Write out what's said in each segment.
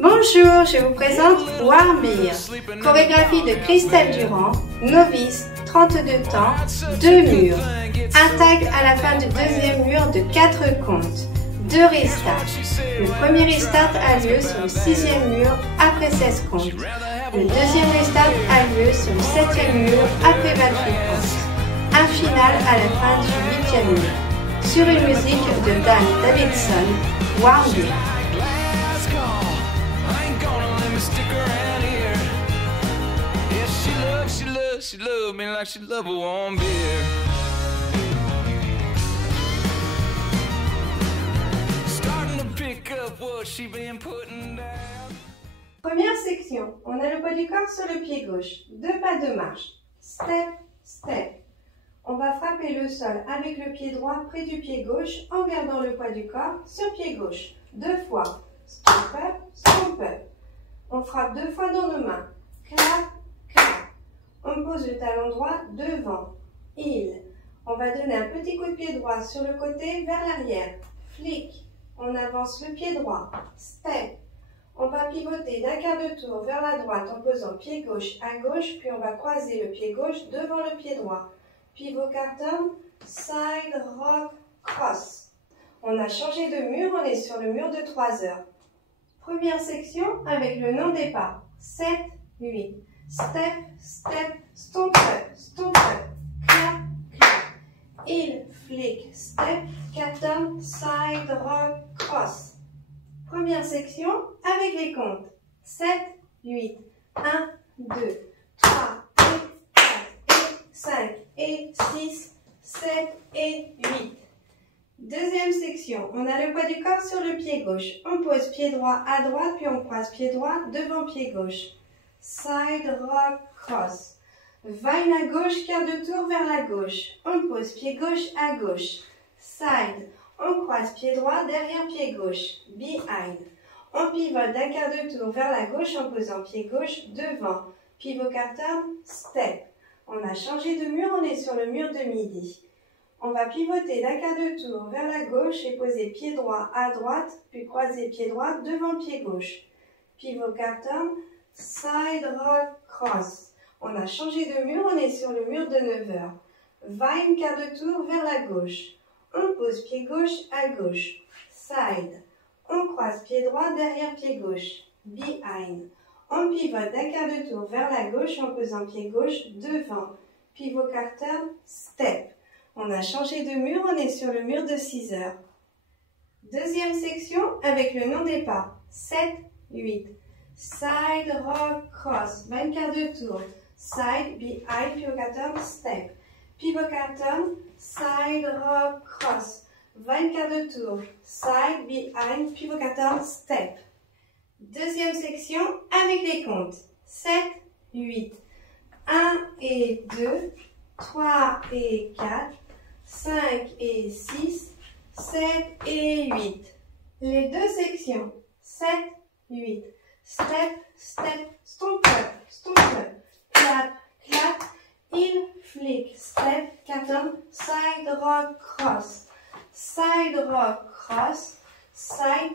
Bonjour, je vous présente Warmir, chorégraphie de Christelle Durand, novice, 32 temps, 2 murs, intègre à la fin du deuxième mur de 4 comptes, 2 restarts. Le premier restart a lieu sur le 6e mur après 16 comptes. Le deuxième restart a lieu sur le 7e mur après 28 comptes. Un final à la fin du 8e mur. Sur une musique de Dan Davidson, Warmir. She loved me like she loved a warm beer. Starting to pick up what she been putting down. Première section, on a le poids du corps sur le pied gauche. 2 pas de marche. Step, step. On va frapper le sol avec le pied droit près du pied gauche en gardant le poids du corps sur pied gauche. 2 fois. Stomp up, stomp up. On frappe 2 fois dans nos mains. Clap, clap. On pose le talon droit devant. Heel. On va donner un petit coup de pied droit sur le côté vers l'arrière. Flick. On avance le pied droit. Step. On va pivoter d'un quart de tour vers la droite en posant pied gauche à gauche, puis on va croiser le pied gauche devant le pied droit. Pivot carton, side rock, cross. On a changé de mur, on est sur le mur de 3 heures. Première section avec le nom des pas. 7, 8. Step, step, stomp up, clap, clap. Heel, flick, step, carton, side rock, cross. Première section avec les comptes. 7, 8, 1, 2, 3, et 4, et 5, et 6, 7 et 8. Deuxième section, on a le poids du corps sur le pied gauche. On pose pied droit à droite, puis on croise pied droit devant pied gauche. Side rock cross. Vine à gauche, quart de tour vers la gauche. On pose pied gauche à gauche. Side. On croise pied droit derrière pied gauche. Behind. On pivote d'un quart de tour vers la gauche en posant pied gauche devant. Pivot carton, step. On a changé de mur, on est sur le mur de midi. On va pivoter d'un quart de tour vers la gauche et poser pied droit à droite, puis croiser pied droit devant pied gauche. Pivot carton, side rock cross. On a changé de mur, on est sur le mur de 9 heures. Vine quart de tour vers la gauche. On pose pied gauche à gauche. Side. On croise pied droit derrière pied gauche. Behind. On pivote d'un quart de tour vers la gauche en posant pied gauche devant. Pivot carton, step. On a changé de mur, on est sur le mur de 6 heures. Deuxième section avec le nom des pas. 7, 8. Side rock cross. 20 quarts de tour. Side, behind, pivot carton, step. Pivot carton, side rock cross. 20 quarts de tour. Side, behind, pivot carton, step. Deuxième section avec les comptes. 7, 8. 1 et 2. 3 et 4. 5 et 6. 7 et 8. Les deux sections. 7, 8. Step, step, stomp up, clap, clap, heel, flick, step, carton, side rock, cross, side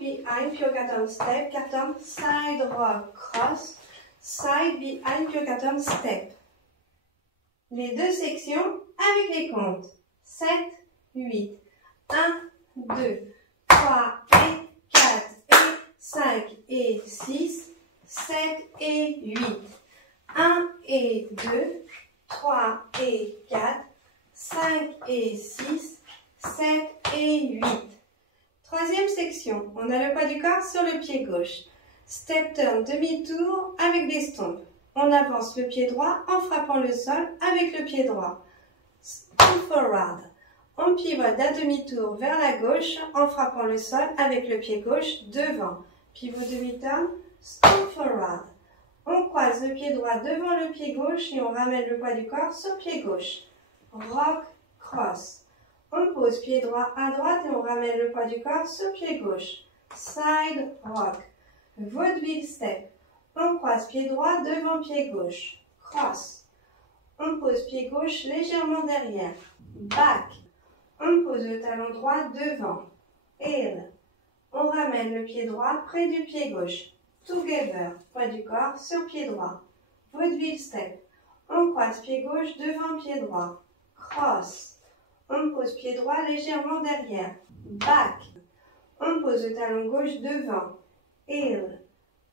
behind, pivot carton, step, carton, side rock, cross, side behind, pivot carton, step. Les deux sections avec les comptes. 7, 8, 1, 2, 3 et 4 et 5 et 6, 7 et 8. 1 et 2, 3 et 4, 5 et 6, 7 et 8. Troisième section, on a le poids du corps sur le pied gauche. Step turn demi-tour avec des stompes. On avance le pied droit en frappant le sol avec le pied droit. Stomp forward. On pivote d'un demi-tour vers la gauche en frappant le sol avec le pied gauche devant. Pivot demi-turn, stomp forward. On croise le pied droit devant le pied gauche et on ramène le poids du corps sur pied gauche. Rock, cross. On pose pied droit à droite et on ramène le poids du corps sur pied gauche. Side, rock. Vaudeville step. On croise pied droit devant pied gauche. Cross. On pose pied gauche légèrement derrière. Back. On pose le talon droit devant. Heel. On ramène le pied droit près du pied gauche. Together, poids du corps sur pied droit. Vaudeville step. On croise pied gauche devant pied droit. Cross. On pose pied droit légèrement derrière. Back. On pose le talon gauche devant. Heel.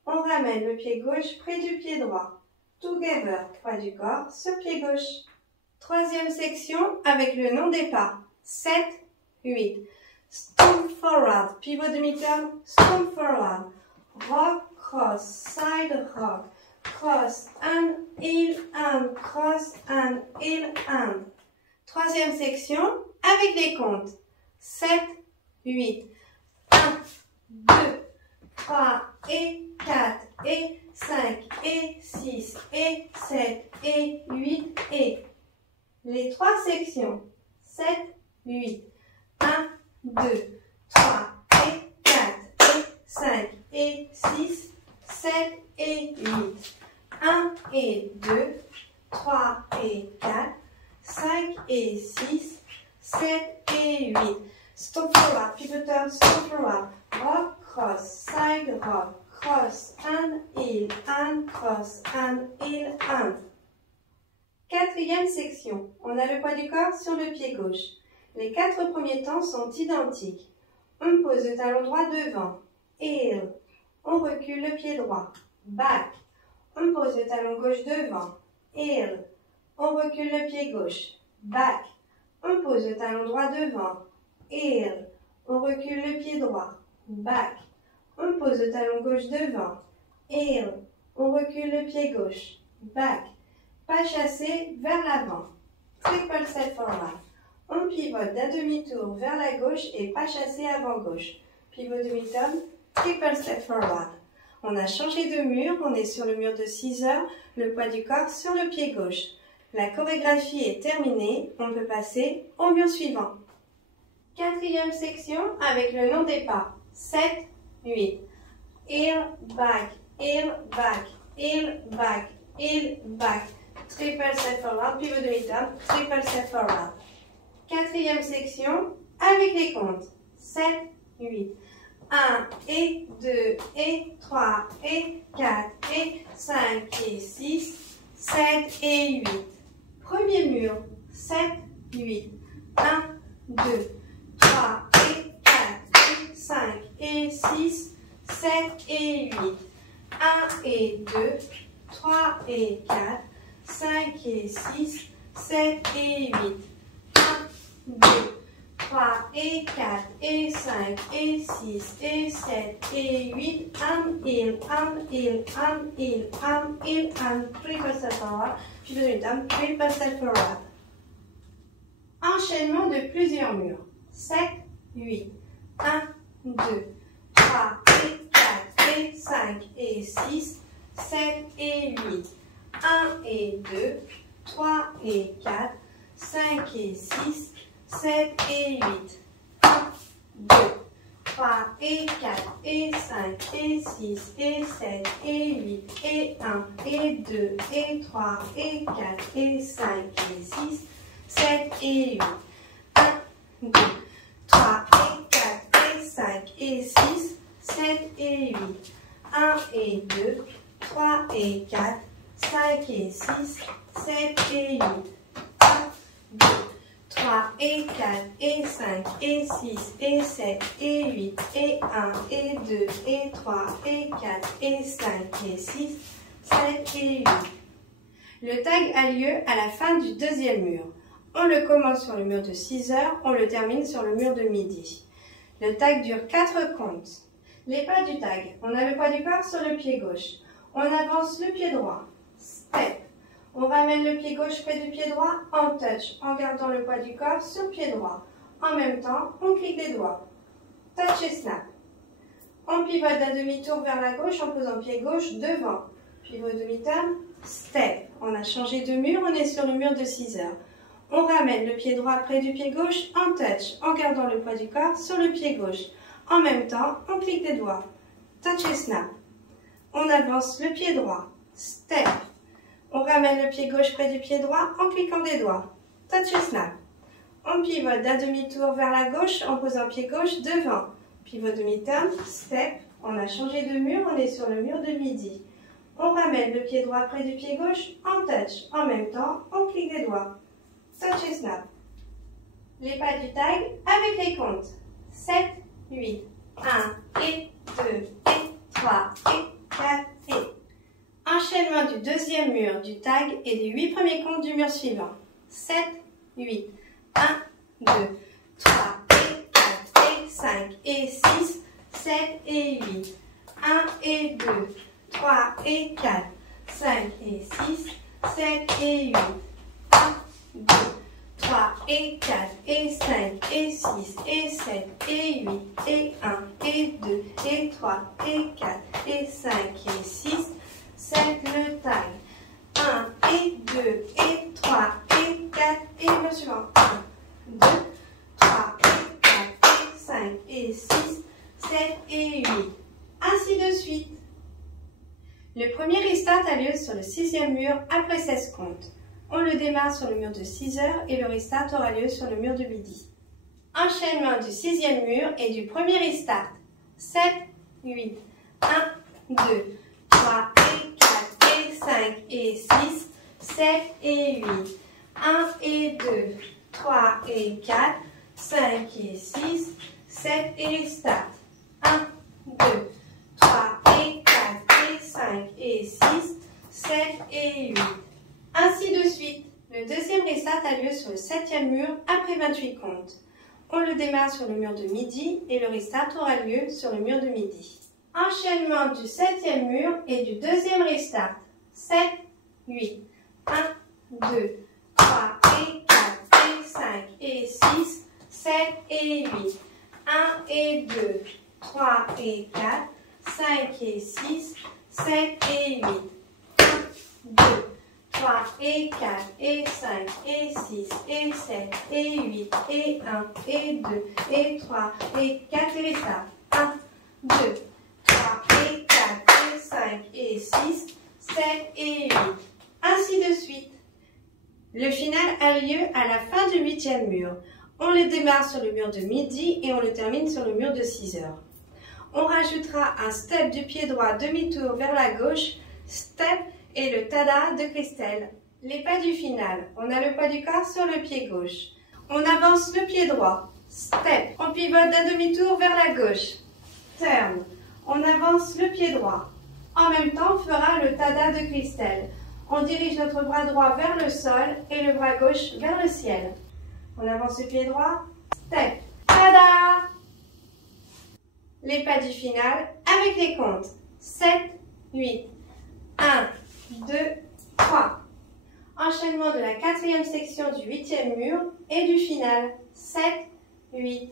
On ramène le pied gauche près du pied droit. Together, poids du corps sur pied gauche. Troisième section avec le nom des pas. 7, 8. Stomp forward, pivot demi-turn, stomp forward. Rock, cross, side rock. Cross and heel and cross and heel and. Troisième section avec les comptes. 7, 8. 1, 2, 3 et 4 et 5 et 6 et 7 et 8 et. Les trois sections. 7, 8. 1, 2, 3 et 4 et 5 et 6, 7 et 8. 1 et 2, 3 et 4, 5 et 6, 7 et 8. Stomp forward, pivot turn, stomp forward. Rock, cross, side rock, cross and heel and cross and heel and. Quatrième section. On a le poids du corps sur le pied gauche. Les 4 premiers temps sont identiques. On pose le talon droit devant. Heel. On recule le pied droit. Back. On pose le talon gauche devant. Heel. On recule le pied gauche. Back. On pose le talon droit devant. Heel. On recule le pied droit. Back. On pose le talon gauche devant. Heel. On recule le pied gauche. Back. Pas chassé vers l'avant. Triple step forward. On pivote d'un demi-tour vers la gauche et pas chassé avant gauche. Pivot demi-turn, triple step forward. On a changé de mur, on est sur le mur de 6 heures, le poids du corps sur le pied gauche. La chorégraphie est terminée, on peut passer au mur suivant. Quatrième section avec le nom des pas. 7, 8. Heel, back, heel, back, heel, back, heel, back. Triple step forward, pivot demi-turn, triple step forward. Quatrième section avec les comptes. 7, 8. 1 et 2 et 3 et 4 et 5 et 6, 7 et 8. Premier mur. 7, 8. 1, 2, 3 et 4 et 5 et 6, 7 et 8. 1 et 2, 3 et 4, 5 et 6, 7 et 8. 1, 2, 3 et 4 et 5 et 6 et 7 et 8. Un heel, un heel, un heel, un heel, un triple step forward. Puis le demi-turn, triple step forward. Enchaînement de plusieurs murs. 7, 8. 1, 2, 3 et 4 et 5 et 6, 7 et 8. 1 et 2, 3 et 4, 5 et 6, 7 et 8. 1, 2, 3 et 4 et 5 et 6 et 7 et 8 et 1 et 2 et 3 et 4 et 5 et 6, 7 et 8. 1, 2, 3 et 4 et 5 et 6, 7 et 8. 1 et 2, 3 et 4, 5 et 6, 7 et 8. 1, 2, 3 et 4 et 5 et 6 et 7 et 8 et 1 et 2 et 3 et 4 et 5 et 6, 7 et 8. Le tag a lieu à la fin du deuxième mur. On le commence sur le mur de 6 heures, on le termine sur le mur de midi. Le tag dure 4 comptes. Les pas du tag. On a le poids du corps sur le pied gauche. On avance le pied droit. Step. On ramène le pied gauche près du pied droit en touch, en gardant le poids du corps sur le pied droit. En même temps, on clique des doigts. Touch et snap. On pivote d'un demi-tour vers la gauche en posant pied gauche devant. Pivot demi-turn, step. On a changé de mur, on est sur le mur de 6 heures. On ramène le pied droit près du pied gauche en touch, en gardant le poids du corps sur le pied gauche. En même temps, on clique des doigts. Touch et snap. On avance le pied droit. Step. On ramène le pied gauche près du pied droit en cliquant des doigts. Touch et snap. On pivote d'un demi-tour vers la gauche en posant pied gauche devant. Pivot demi-turn, step. On a changé de mur, on est sur le mur de midi. On ramène le pied droit près du pied gauche en touch. En même temps, on clique des doigts. Touch et snap. Les pas du tag avec les comptes. 7, 8, 1 et 2 et 3 et 4 et... Enchaînement du deuxième mur du tag et des 8 premiers comptes du mur suivant. 7, 8, 1, 2, 3 et 4 et 5 et 6, 7 et 8, 1 et 2, 3 et 4, 5 et 6, 7 et 8, 1, 2, 3 et 4 et 5 et 6 et 7 et 8 et 1 et 2 et 3 et 4 et 5 et 6, 7 le tag. 1 et 2 et 3 et 4 et le suivant. 1, 2, 3 et 4 et 5 et 6, 7 et 8. Ainsi de suite. Le premier restart a lieu sur le 6e mur après 16 comptes. On le démarre sur le mur de 6 heures et le restart aura lieu sur le mur de midi. Enchaînement du 6e mur et du premier restart. 7, 8, 1, 2, 3 et 4 et 5 et 6, 7 et 8, 1 et 2, 3 et 4, 5 et 6, 7 et start. 1, 2, 3 et 4 et 5 et 6, 7 et 8. Ainsi de suite. Le deuxième restart a lieu sur le 7e mur après 28 comptes. On le démarre sur le mur de midi et le restart aura lieu sur le mur de midi. Enchaînement du 7e mur et du deuxième restart. 7, 8, 1, 2, 3 et 4 et 5 et 6, 7 et 8, 1 et 2, 3 et 4, 5 et 6, 7 et 8, 1, 2, 3 et 4 et 5 et 6 et 7 et 8 et 1 et 2 et 3 et 4 et restart. 1, 2, 3 et 4 et 5 et 6, 7 et 8. Ainsi de suite. Le final a lieu à la fin du 8e mur. On le démarre sur le mur de midi et on le termine sur le mur de 6 heures. On rajoutera un step du pied droit demi-tour vers la gauche, step et le tada de Christelle. Les pas du final. On a le poids du corps sur le pied gauche. On avance le pied droit. Step. On pivote d'un demi-tour vers la gauche. Turn. On avance le pied droit. En même temps, on fera le tada de Christelle. On dirige notre bras droit vers le sol et le bras gauche vers le ciel. On avance le pied droit. Step. Tada! Les pas du final avec les comptes. 7, 8, 1, 2, 3. Enchaînement de la 4e section du 8e mur et du final. 7, 8,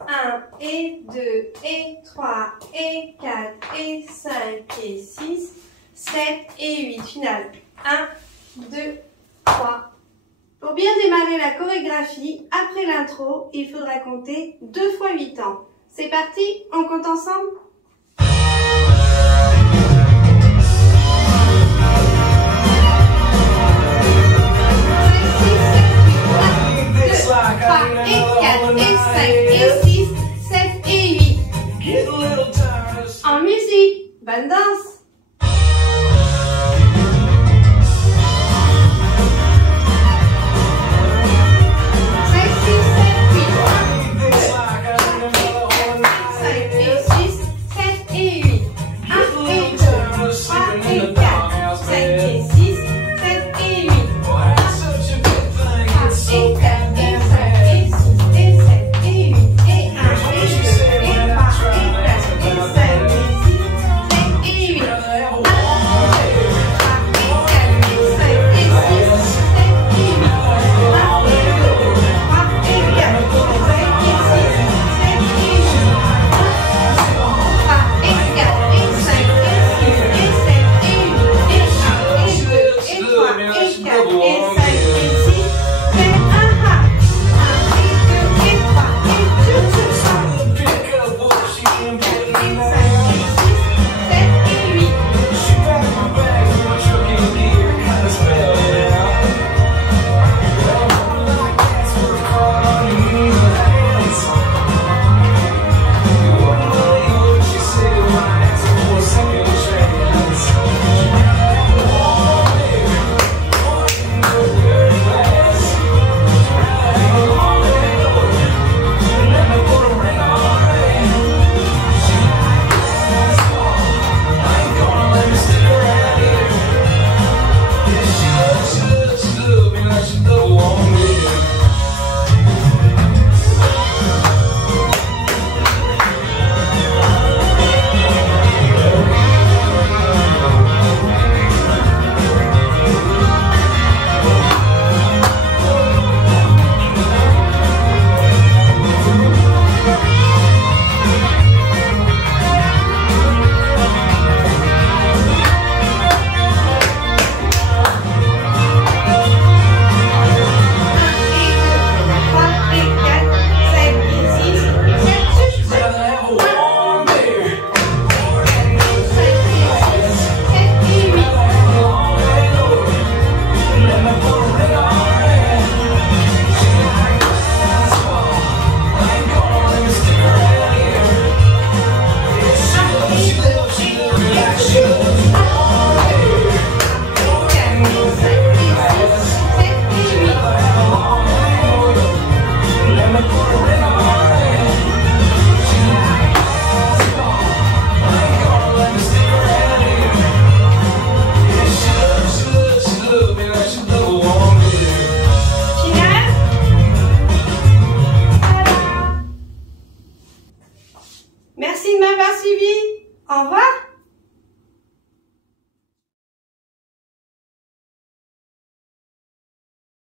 1 et 2 et 3 et 4 et 5 et 6, 7 et 8. Final. 1, 2, 3. Pour bien démarrer la chorégraphie, après l'intro, il faudra compter 2 fois 8 ans. C'est parti, on compte ensemble? Bonne danse!